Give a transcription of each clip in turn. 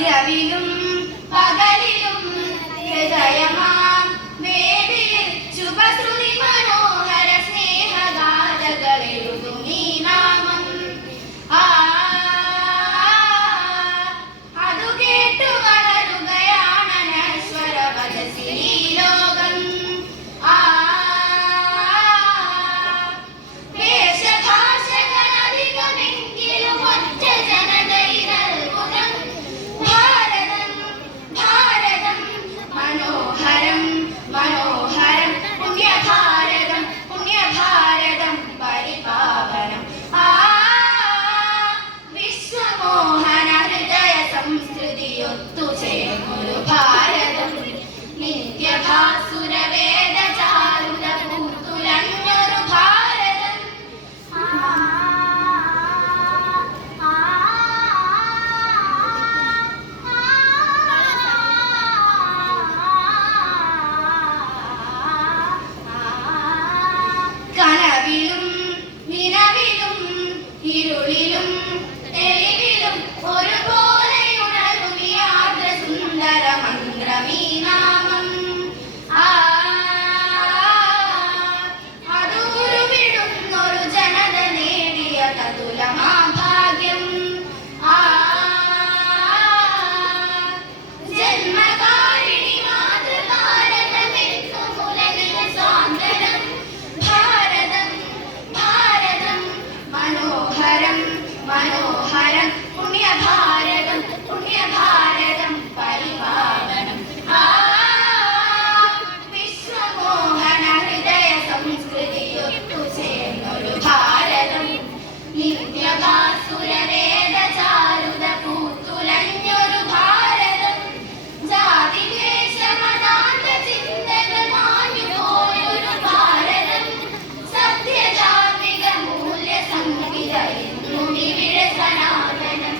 ഇരവിലും പകലിലും ഹൃദയമാം വേദിയിൽ ശുഭശ്രുതി മനോഹര സ്നേഹഗാഥകളെഴുതും ഈ നാമം. അതു കേട്ടു വളരുകയാണ് അനശ്വര വചസ്സിലീ ലോകം. വേഷഭാഷകളധികമെങ്കിലും ഒറ്റ ജനതയിലത്ഭുതം. ഭാരതം ഭാരതം മനോഹരം മനോഹരം പുണ്യഭാരതം പുണ്യഭാരതം പരിപാവനം. വിശ്വമോഹന ഹൃദയ സംസ്കൃതിയൊത്തുചേർന്നൊരു ഭാരതം. നിത്യഭാസുര വേദചാരുത പൂത്തുലഞ്ഞൊരു ഭാരതം. കനവിലും നിലവിലും ഇരുളിലും തെളിവിലും ഒരുപോലെ ഉണരും ഈ ആർദ്ര സുന്ദര മന്ത്രമീ നാമം. അതൂരുവിടുന്നൊരു ജനത നേടിയ തതുലമാ ഭാഗ്യം. ജന്മകാരിണി മാതൃഭാരതമെന്നു മുലകിൽ സാന്ത്വനം. ഭാരതം ഭാരതം മനോഹരം മനോഹരം പുണ്യഭാരതം പുണ്യഭാരതം പരിപാവനം. വിശ്വമോഹന ഹൃദയ സംസ്കൃതിയൊത്തുചേർന്നൊരു ഭാരതം. നിത്യഭാസുര വേദചാരുത പൂത്തുലഞ്ഞൊരു ഭാരതം. ജാതിദ്വേഷമതാന്ത ചിന്തകൾ മാഞ്ഞുപോയൊരു ഭാരതം. സത്യധാർമ്മിക മൂല്യ സംഹിത എന്നും ഇവിടെ സനാതനം.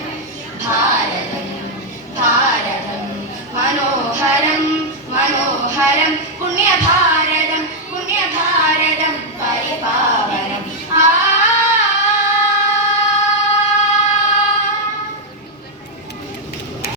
ഭാരതം ഭാരതം മനോഹരം മനോഹരം പുണ്യഭാരതം.